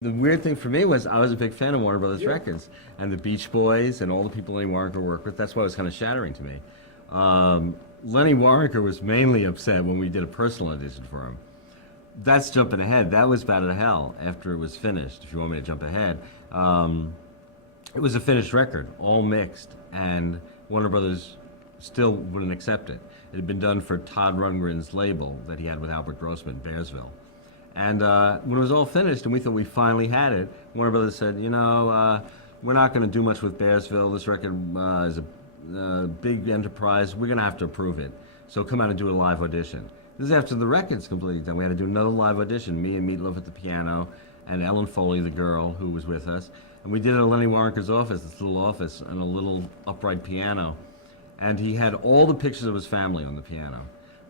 The weird thing for me was I was a big fan of Warner Brothers Yeah. Records and the Beach Boys and all the people Lenny Waronker worked with. That's why it was kind of shattering to me. Lenny Waronker was mainly upset when we did a personal audition for him. That's jumping ahead. That was Bat Out of Hell after it was finished, if you want me to jump ahead. Um, it was a finished record, all mixed, and Warner Brothers still wouldn't accept it. It had been done for Todd Rundgren's label that he had with Albert Grossman, Bearsville. And when it was all finished and we thought we finally had it, Warner Brothers said, we're not going to do much with Bearsville. This record is a big enterprise. We're going to have to approve it. So come out and do a live audition. This is after the record's completely done. We had to do another live audition, me and Meatloaf at the piano, and Ellen Foley, the girl who was with us. And we did it at Lenny Waronker's office, this little office, and a little upright piano. And he had all the pictures of his family on the piano,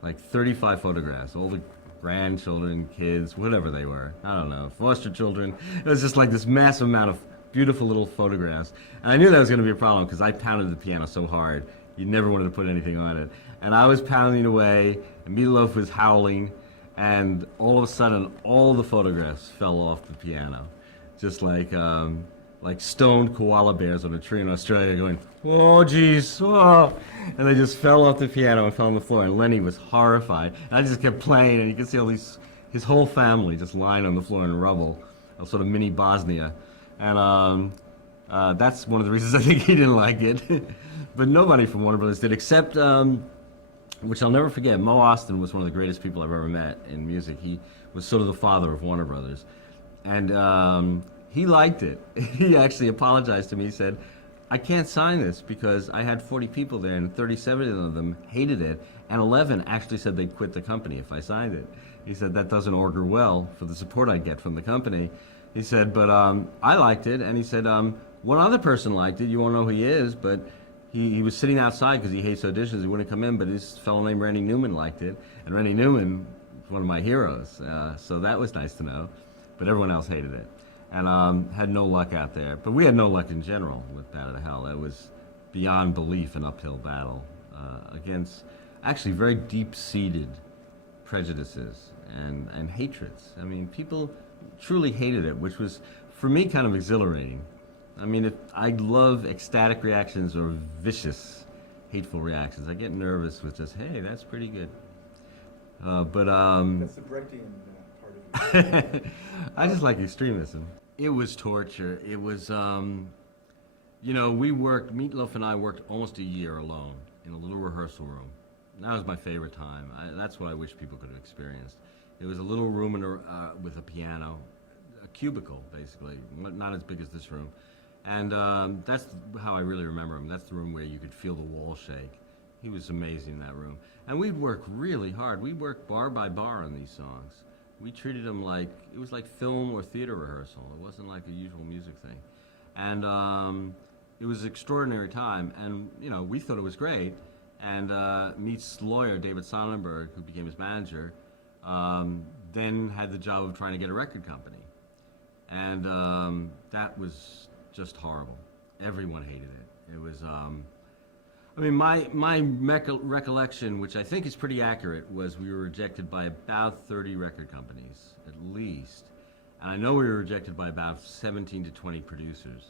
like 35 photographs, all the grandchildren, kids, whatever they were. I don't know, foster children. It was just like this massive amount of beautiful little photographs. And I knew that was going to be a problem because I pounded the piano so hard. You never wanted to put anything on it. And I was pounding away, and Meatloaf was howling, and all of a sudden, all the photographs fell off the piano. Just like stoned koala bears on a tree in Australia going, oh, geez, oh. And they just fell off the piano and fell on the floor. And Lenny was horrified. And I just kept playing, and you could see his whole family just lying on the floor in rubble, a sort of mini Bosnia. And that's one of the reasons I think he didn't like it. But nobody from Warner Brothers did, except, which I'll never forget, Mo Austin was one of the greatest people I've ever met in music. He was sort of the father of Warner Brothers. And he liked it. He actually apologized to me. He said, I can't sign this because I had 40 people there and 37 of them hated it, and 11 actually said they'd quit the company if I signed it. He said, that doesn't augur well for the support I get from the company. He said, but I liked it, and he said, one other person liked it. You won't know who he is, but he was sitting outside because he hates auditions. He wouldn't come in, but this fellow named Randy Newman liked it, and Randy Newman was one of my heroes, so that was nice to know, but everyone else hated it. And had no luck out there. But we had no luck in general with Bat Out of Hell. It was beyond belief an uphill battle against actually very deep-seated prejudices and hatreds. I mean, people truly hated it, which was, for me, kind of exhilarating. I mean, I love ecstatic reactions or vicious, hateful reactions. I get nervous with just, hey, that's pretty good. That's the Brechtian part of it. I just like extremism. It was torture. It was, Meatloaf and I worked almost a year alone in a little rehearsal room. That was my favorite time. That's what I wish people could have experienced. It was a little room with a piano, a cubicle, basically, not as big as this room. And that's how I really remember him. That's the room where you could feel the wall shake. He was amazing in that room. And we'd work really hard. We'd work bar by bar on these songs. We treated them like, it was like film or theater rehearsal. It wasn't like a usual music thing. And it was an extraordinary time. And, we thought it was great. And Meat's lawyer, David Sonnenberg, who became his manager, then had the job of trying to get a record company. And that was just horrible. Everyone hated it. It was, my recollection, which I think is pretty accurate, was we were rejected by about 30 record companies, at least. And I know we were rejected by about 17 to 20 producers.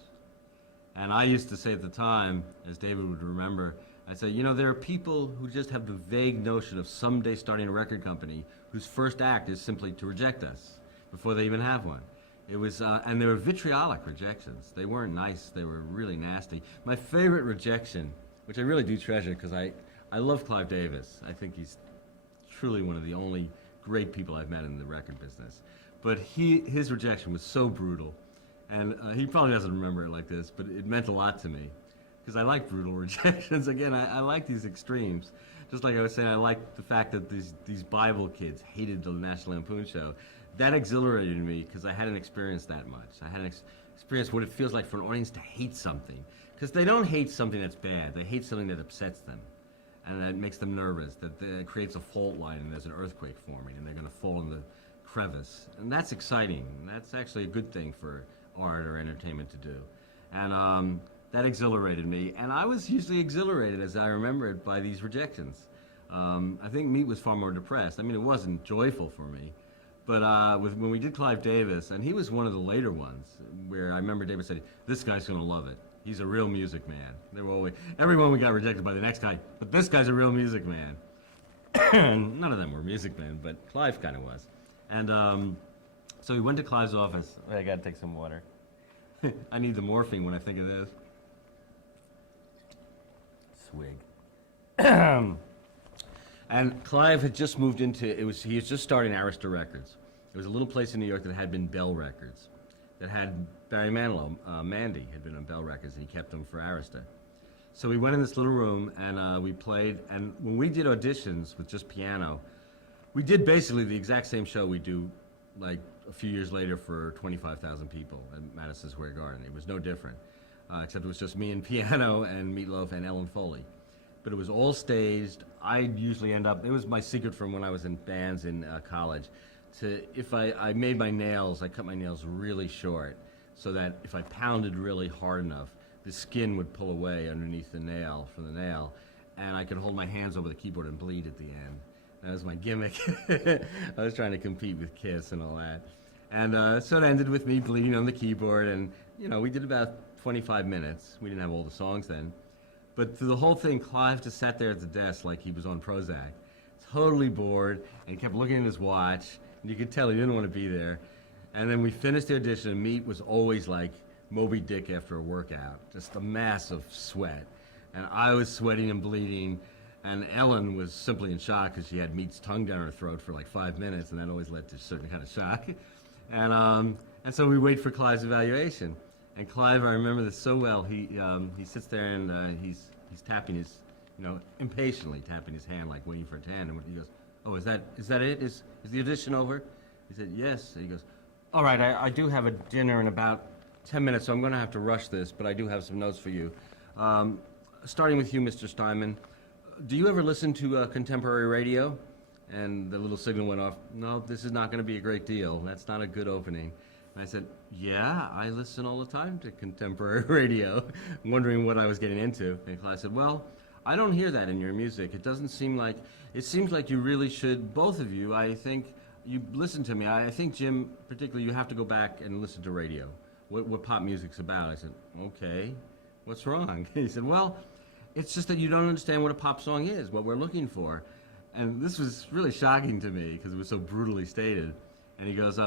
And I used to say at the time, as David would remember, I'd say, there are people who just have the vague notion of someday starting a record company whose first act is simply to reject us before they even have one. It was, and they were vitriolic rejections. They weren't nice, they were really nasty. My favorite rejection, which I really do treasure because I love Clive Davis. I think he's truly one of the only great people I've met in the record business. But his rejection was so brutal, and he probably doesn't remember it like this, but it meant a lot to me because I like brutal rejections. Again, I like these extremes. Just like I was saying, I like the fact that these Bible kids hated the National Lampoon Show. That exhilarated me because I hadn't experienced that much. I hadn't experienced what it feels like for an audience to hate something. Because they don't hate something that's bad. They hate something that upsets them. And that makes them nervous, that creates a fault line and there's an earthquake forming and they're going to fall in the crevice. And that's exciting. That's actually a good thing for art or entertainment to do. And that exhilarated me. And I was usually exhilarated, as I remember it, by these rejections. I think Meat was far more depressed. I mean, it wasn't joyful for me. But when we did Clive Davis, and he was one of the later ones, where I remember David said, "This guy's gonna love it. He's a real music man." They were always everyone we got rejected by the next guy, but this guy's a real music man. And none of them were music men, but Clive kind of was. And so we went to Clive's office. I gotta take some water. I need the morphine when I think of this. Swig. And Clive had just moved into, he was just starting Arista Records. It was a little place in New York that had been Bell Records, that had Barry Manilow, Mandy had been on Bell Records, and he kept them for Arista. So we went in this little room, and we played, and when we did auditions with just piano, we did basically the exact same show we do, like, a few years later for 25,000 people at Madison Square Garden. It was no different, except it was just me and piano and Meatloaf and Ellen Foley. But it was all staged. I'd usually end up, it was my secret from when I was in bands in college, if I made my nails, I cut my nails really short, so that if I pounded really hard enough, the skin would pull away underneath the nail, from the nail, and I could hold my hands over the keyboard and bleed at the end. That was my gimmick. I was trying to compete with Kiss and all that. And so it ended with me bleeding on the keyboard, and, you know, we did about 25 minutes. We didn't have all the songs then. But through the whole thing, Clive just sat there at the desk like he was on Prozac, totally bored, and he kept looking at his watch, and you could tell he didn't want to be there. And then we finished the audition, and Meat was always like Moby Dick after a workout, just a mass of sweat. And I was sweating and bleeding, and Ellen was simply in shock because she had Meat's tongue down her throat for like 5 minutes, and that always led to a certain kind of shock. And so we wait for Clive's evaluation. And Clive, I remember this so well. He sits there and he's tapping his, you know, impatiently tapping his hand, like waiting for a 10. And he goes, "Oh, is that it? Is the audition over?" He said, "Yes." And he goes, "All right, I do have a dinner in about 10 minutes, so I'm going to have to rush this, but I do have some notes for you. Starting with you, Mr. Steinman, do you ever listen to contemporary radio?" And the little signal went off. "No, this is not going to be a great deal. That's not a good opening." And I said, "Yeah, I listen all the time to contemporary radio," wondering what I was getting into. And Clive said, "Well, I don't hear that in your music. It seems like you really should, both of you, I think, you listen to me. I think, Jim, particularly, you have to go back and listen to radio, what pop music's about." I said, "Okay, what's wrong?" He said, "Well, it's just that you don't understand what a pop song is, what we're looking for." And this was really shocking to me because it was so brutally stated. And he goes,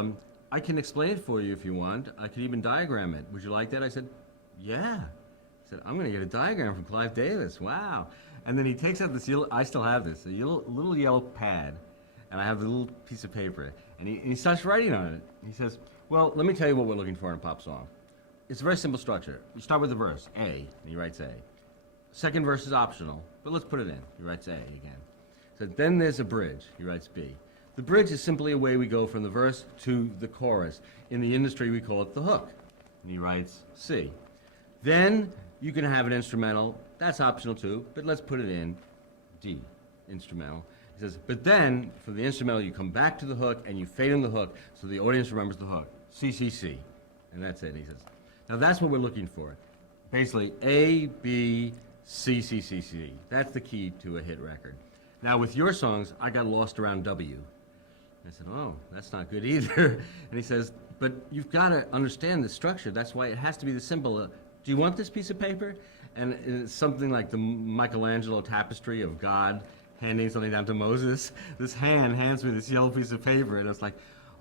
"I can explain it for you if you want. I could even diagram it. Would you like that?" I said, "Yeah." He said, "I'm going to get a diagram from Clive Davis. Wow." And then he takes out this yellow, I still have this, a little yellow pad, and I have the little piece of paper, and he starts writing on it. He says, "Well, let me tell you what we're looking for in a pop song. It's a very simple structure. You start with the verse, A, and he writes A. Second verse is optional, but let's put it in." He writes A again. So then there's a bridge. He writes B. The bridge is simply a way we go from the verse to the chorus. In the industry, we call it the hook. And he writes C. Then you can have an instrumental. That's optional too, but let's put it in D, instrumental. He says, but then for the instrumental, you come back to the hook and you fade in the hook so the audience remembers the hook. C, C, C. And that's it, he says. Now that's what we're looking for. Basically, A, B, C, C, C, C. That's the key to a hit record. Now with your songs, I got lost around W. I said, "Oh, that's not good either." And he says, "But you've got to understand the structure. That's why it has to be the simple. Do you want this piece of paper?" And it's something like the Michelangelo tapestry of God handing something down to Moses. This hand hands me this yellow piece of paper, and it's like,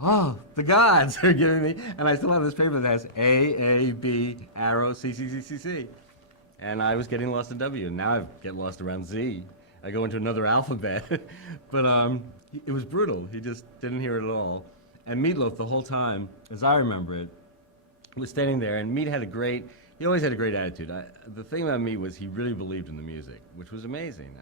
oh, the gods are giving me. And I still have this paper that has A, B, arrow, C, C, C, C, C. And I was getting lost in W, and now I get lost around Z. I go into another alphabet. But it was brutal. He just didn't hear it at all. And Meatloaf, the whole time, as I remember it, was standing there, and Meat had he always had a great attitude. The thing about Meat was he really believed in the music, which was amazing.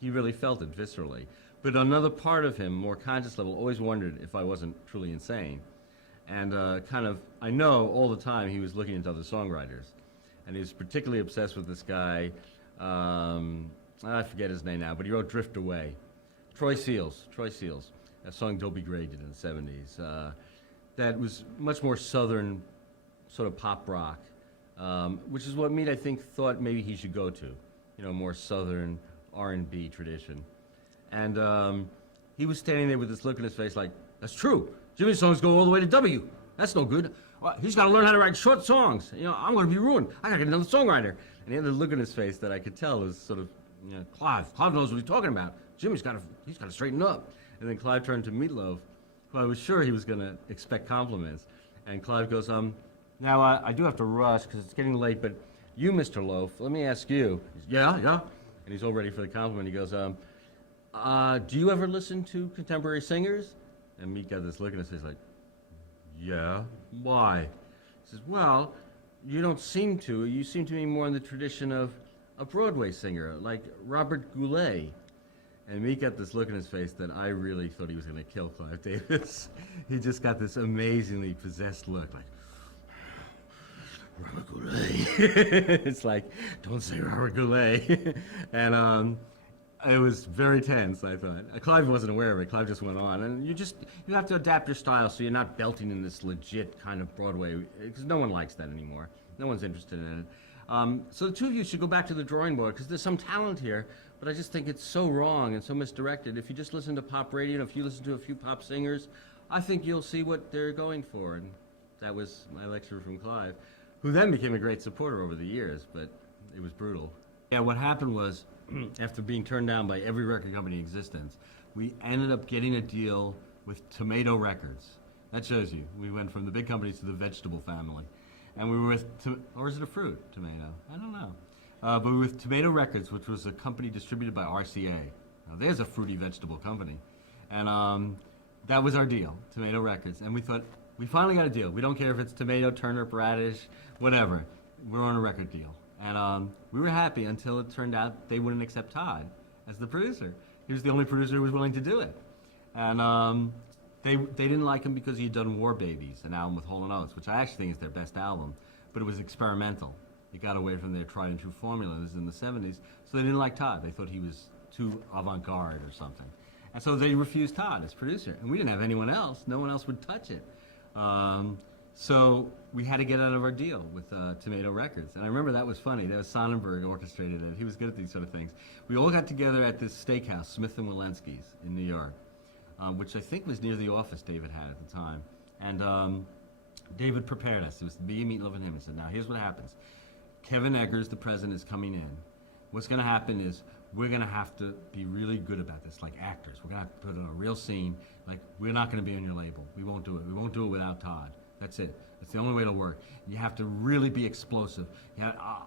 He really felt it viscerally. But another part of him, more conscious level, always wondered if I wasn't truly insane. And I know all the time he was looking into other songwriters. And he was particularly obsessed with this guy, I forget his name now, but he wrote Drift Away. Troy Seals, a song Dobie Gray did in the 70s. That was much more southern, sort of pop rock, which is what Meat, I think, thought maybe he should go to, more southern R&B tradition. And he was standing there with this look on his face like, That's true. Jimmy's songs go all the way to W. That's no good. Well, he's got to learn how to write short songs. I'm going to be ruined. I got to get another songwriter. And he had a look in his face that I could tell was sort of, Clive knows what he's talking about. He's got to straighten up. And then Clive turned to Meatloaf, who I was sure he was going to expect compliments. And Clive goes, now I do have to rush because it's getting late, but you, Mr. Loaf, let me ask you. Yeah. And he's all ready for the compliment. He goes, do you ever listen to contemporary singers? And Meat got this look in his face like, yeah, why? He says, well, you don't seem to. You seem to be more in the tradition of a Broadway singer, like Robert Goulet. And Meat got this look in his face that I really thought he was going to kill Clive Davis. He just got this amazingly possessed look, like, Robert Goulet. It's like, don't say Robert Goulet. And it was very tense, I thought. Clive wasn't aware of it. Clive just went on. And you have to adapt your style so you're not belting in this legit kind of Broadway, because no one likes that anymore. No one's interested in it. So the two of you should go back to the drawing board, because there's some talent here, but I just think it's so wrong and so misdirected. If you just listen to pop radio, and if you listen to a few pop singers, I think you'll see what they're going for. And that was my lecture from Clive, who then became a great supporter over the years, but it was brutal. Yeah, what happened was, after being turned down by every record company in existence, we ended up getting a deal with Tomato Records. That shows you. We went from the big companies to the vegetable family. And we were with, or is it a fruit, tomato? I don't know. But we were with Tomato Records, which was a company distributed by RCA. Now, there's a fruity vegetable company. And that was our deal, Tomato Records. And we thought, we finally got a deal. We don't care if it's tomato, turnip, radish, whatever. We're on a record deal. And we were happy until it turned out they wouldn't accept Todd as the producer. He was the only producer who was willing to do it. And they didn't like him because he had done War Babies, an album with Hall & Oates, which I actually think is their best album, but it was experimental. It got away from their tried and true formulas in the 70s, so they didn't like Todd. They thought he was too avant-garde or something. And so they refused Todd as producer, and we didn't have anyone else. No one else would touch it. So we had to get out of our deal with Tomato Records. And I remember that was funny. That was Sonnenberg orchestrated it. He was good at these sort of things. We all got together at this steakhouse, Smith & Walensky's in New York, which I think was near the office David had at the time. And David prepared us. It was me, Meatloaf, and him. He said, now here's what happens. Kevin Eggers, the president, is coming in. What's going to happen is we're going to have to be really good about this, like actors. We're going to have to put on a real scene. Like, we're not going to be on your label. We won't do it. We won't do it without Todd. That's it. It's the only way it'll work. You have to really be explosive.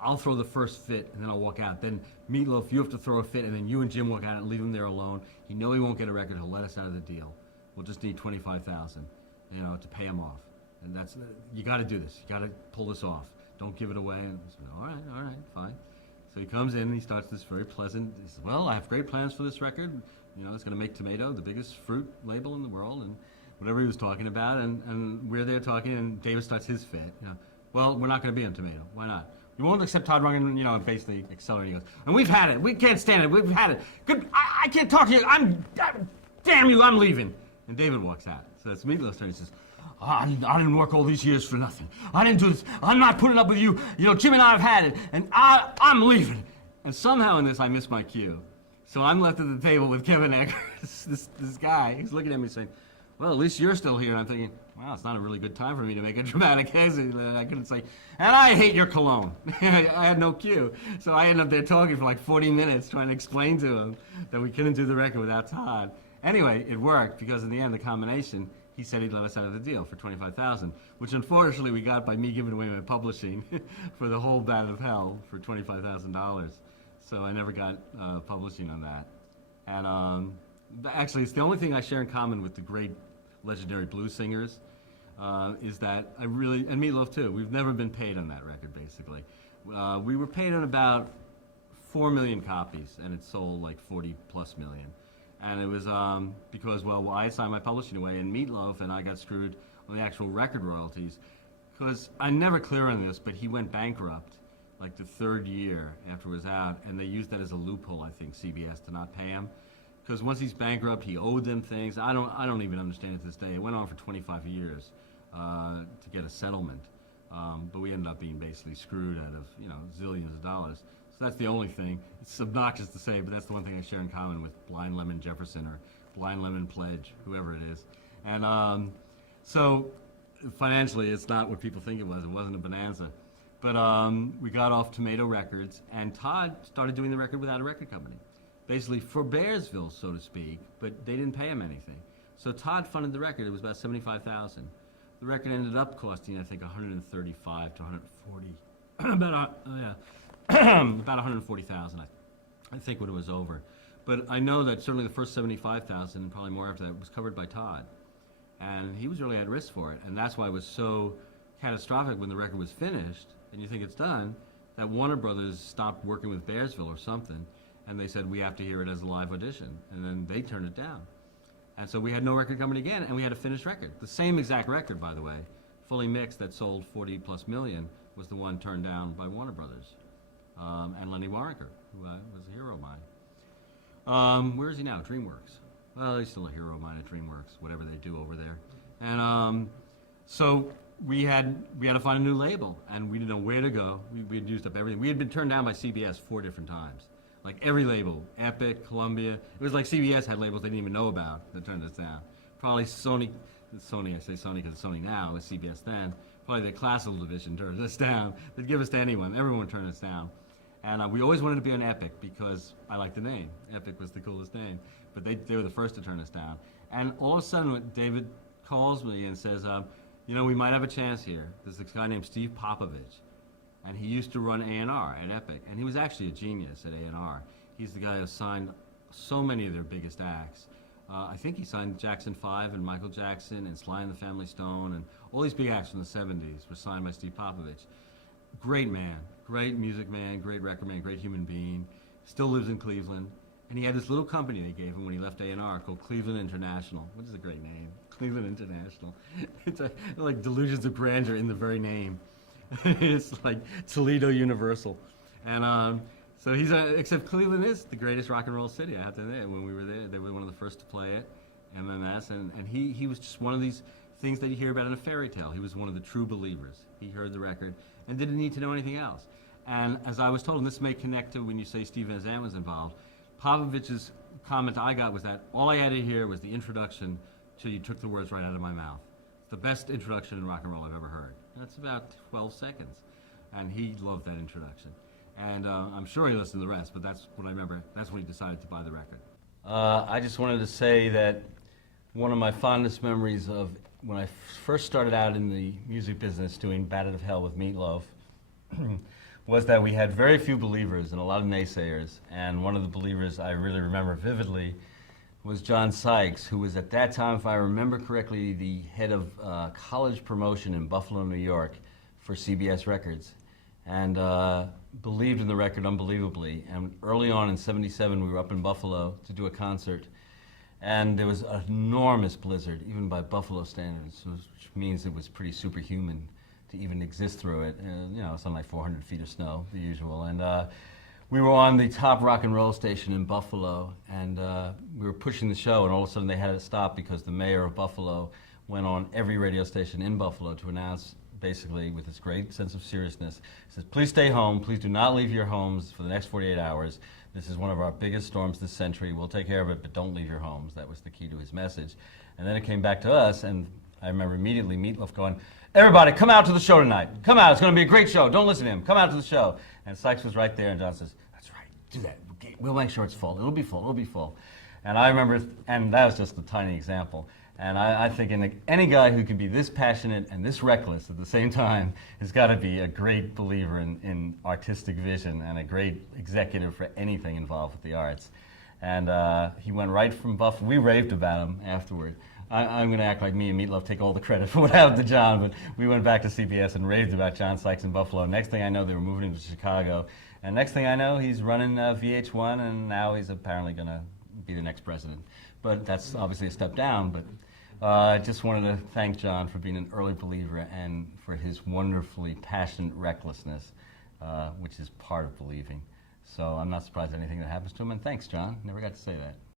I'll throw the first fit, and then I'll walk out. Then, Meatloaf, you have to throw a fit, and then you and Jim walk out and leave him there alone. You know he won't get a record. He'll let us out of the deal. We'll just need $25,000, to pay him off. And that's, you got to do this. You got to pull this off. Don't give it away. And I said, all right, fine. So he comes in and he starts this very pleasant, he says, well, I have great plans for this record. It's going to make Tomato the biggest fruit label in the world, and whatever he was talking about. And we're there talking, and David starts his fit. Well, we're not going to be on Tomato. Why not? We won't accept Todd Rundgren, basically accelerating. He goes, and we've had it. We can't stand it. We've had it. Good. I can't talk to you. Damn you, I'm leaving. And David walks out. So that's Meatloaf's turn. He says, I didn't work all these years for nothing. I didn't do this. I'm not putting up with you. Jim and I have had it, and I'm leaving. And somehow in this, I missed my cue. So I'm left at the table with Kevin Eggers, this guy. He's looking at me saying, well, at least you're still here. And I'm thinking, wow, it's not a really good time for me to make a dramatic exit. And I couldn't say, and I hate your cologne. I had no cue. So I ended up there talking for like 40 minutes trying to explain to him that we couldn't do the record without Todd. Anyway, it worked because in the end, the combination, he said he'd let us out of the deal for $25,000, which unfortunately we got by me giving away my publishing for the whole bat of hell for $25,000. So I never got publishing on that. And actually, it's the only thing I share in common with the great legendary blues singers is that I really, and Meatloaf too, we've never been paid on that record, basically. We were paid on about 4 million copies, and it sold like 40+ million. And it was because, well, I signed my publishing away, and Meatloaf and I got screwed on the actual record royalties. Because I'm never clear on this, but he went bankrupt like the 3rd year after it was out, and they used that as a loophole, I think, CBS, to not pay him. Because once he's bankrupt, he owed them things. I don't even understand it to this day. It went on for 25 years to get a settlement. But we ended up being basically screwed out of, zillions of dollars. So that's the only thing. It's obnoxious to say, but that's the one thing I share in common with Blind Lemon Jefferson or Blind Lemon Pledge, whoever it is. And so financially, it's not what people think it was. It wasn't a bonanza. But we got off Tomato Records, and Todd started doing the record without a record company. Basically for Bearsville, so to speak, but they didn't pay him anything. So Todd funded the record. It was about $75,000. The record ended up costing, I think, 135 to 140, about 140,000, I think, when it was over. But I know that certainly the first 75,000, and probably more after that, was covered by Todd. And he was really at risk for it. And that's why it was so catastrophic when the record was finished, and you think it's done, that Warner Brothers stopped working with Bearsville or something, and they said, we have to hear it as a live audition. And then they turned it down. And so we had no record company again, and we had a finished record. The same exact record, by the way, fully mixed, that sold 40 plus million, was the one turned down by Warner Brothers. And Lenny Waronker, who was a hero of mine. Where is he now? DreamWorks. Well, he's still a hero of mine at DreamWorks, whatever they do over there. And so we had to find a new label, and we didn't know where to go. We had used up everything. We had been turned down by CBS 4 different times. Like every label, Epic, Columbia. It was like CBS had labels they didn't even know about that turned us down. Probably Sony, I say Sony because it's Sony now, it was CBS then. Probably the classical division turned us down. They'd give us to anyone. Everyone turned us down. And we always wanted to be on Epic because I liked the name. Epic was the coolest name. But they were the first to turn us down. And all of a sudden, David calls me and says, we might have a chance here. There's this guy named Steve Popovich. And he used to run A&R at Epic. And he was actually a genius at A&R. He's the guy who signed so many of their biggest acts. I think he signed Jackson 5 and Michael Jackson and Sly and the Family Stone, and all these big acts from the 70s were signed by Steve Popovich. Great man, great music man, great record man, great human being. Still lives in Cleveland. And he had this little company they gave him when he left A&R called Cleveland International, which is a great name. Cleveland International. It's like delusions of grandeur in the very name. It's like Toledo Universal. And so except Cleveland is the greatest rock and roll city, I have to admit. When we were there, they were one of the first to play it, MMS, and he was just one of these things that you hear about in a fairy tale. He was one of the true believers. He heard the record and didn't need to know anything else. And as I was told, and this may connect to when you say Steve Van Zandt was involved, Popovich's comment I got was that all I had to hear was the introduction till you took the words right out of my mouth. It's the best introduction in rock and roll I've ever heard. And it's about 12 seconds. And he loved that introduction. And I'm sure he listened to the rest, but that's what I remember. That's when he decided to buy the record. I just wanted to say that one of my fondest memories of when I first started out in the music business doing Bat Out of Hell with Meat Loaf was that we had very few believers and a lot of naysayers. And one of the believers I really remember vividly was John Sykes, who was at that time, if I remember correctly, the head of college promotion in Buffalo, New York for CBS Records, and believed in the record unbelievably. And early on in '77, we were up in Buffalo to do a concert, and there was an enormous blizzard, even by Buffalo standards, which means it was pretty superhuman to even exist through it. Something like 400 feet of snow, the usual. And we were on the top rock and roll station in Buffalo, and we were pushing the show, and all of a sudden they had to stop because the mayor of Buffalo went on every radio station in Buffalo to announce, basically with this great sense of seriousness, says, please stay home, please do not leave your homes for the next 48 hours. This is one of our biggest storms this century. We'll take care of it, but don't leave your homes. That was the key to his message. And then it came back to us, and I remember immediately Meat Loaf going, everybody, come out to the show tonight. Come out, it's going to be a great show. Don't listen to him. Come out to the show. And Sykes was right there, and John says, that's right, do that. We'll make sure it's full. It'll be full, it'll be full. And I remember, and that was just a tiny example. And I think any guy who can be this passionate and this reckless at the same time has got to be a great believer in artistic vision and a great executive for anything involved with the arts. And he went right from Buffalo. We raved about him afterward. I'm going to act like me and Meat Loaf take all the credit for what happened to John, but we went back to CBS and raved about John Sykes in Buffalo. Next thing I know, they were moving him to Chicago. And next thing I know, he's running VH1, and now he's apparently going to be the next president. But that's obviously a step down. But I just wanted to thank John for being an early believer and for his wonderfully passionate recklessness, which is part of believing. So I'm not surprised at anything that happens to him. And thanks, John. Never got to say that.